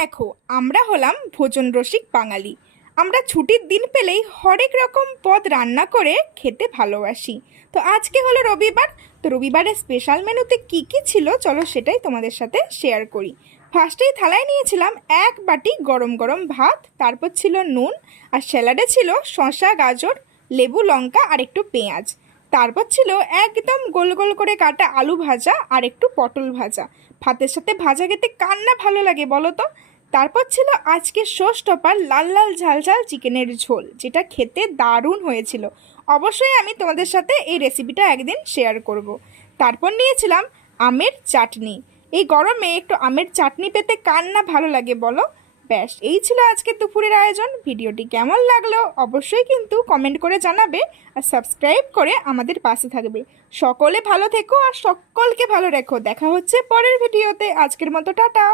দেখো, আমরা হলাম ভোজন রসিক বাঙালি। আমরা ছুটির দিন পেলেই হরেক রকম পদ রান্না করে খেতে ভালোবাসি। তো আজকে হলো রবিবার। তো রবিবারের স্পেশাল মেনুতে কি কি ছিল চলো সেটাই তোমাদের সাথে শেয়ার করি। ফার্স্টেই থালায় নিয়েছিলাম এক বাটি গরম গরম ভাত, তারপর ছিল নুন, আর স্যালাডে ছিল শসা, গাজর, লেবু, লঙ্কা আর একটু পেঁয়াজ। তারপর ছিল একদম গোল গোল করে কাটা আলু ভাজা আর একটু পটল ভাজা। ভাতের সাথে ভাজা খেতে কার না ভালো লাগে বলো তো। তারপর ছিল আজকে শো স্টপার লাল লাল ঝাল ঝাল চিকেনের ঝোল, যেটা খেতে দারুণ হয়েছিল। অবশ্যই আমি তোমাদের সাথে এই রেসিপিটা একদিন শেয়ার করব। তারপর নিয়েছিলাম আমের চাটনি। এই গরমে একটু আমের চাটনি পেতে কার না ভালো লাগে বলো। ব্যাস, এই ছিল আজকে দুপুরের আয়োজন। ভিডিওটি কেমন লাগলো অবশ্যই কিন্তু কমেন্ট করে জানাবে, আর সাবস্ক্রাইব করে আমাদের পাশে থাকবে। সকলে ভালো থেকো আর সকলকে ভালো রেখো। দেখা হচ্ছে পরের ভিডিওতে। আজকের মতো টাটা।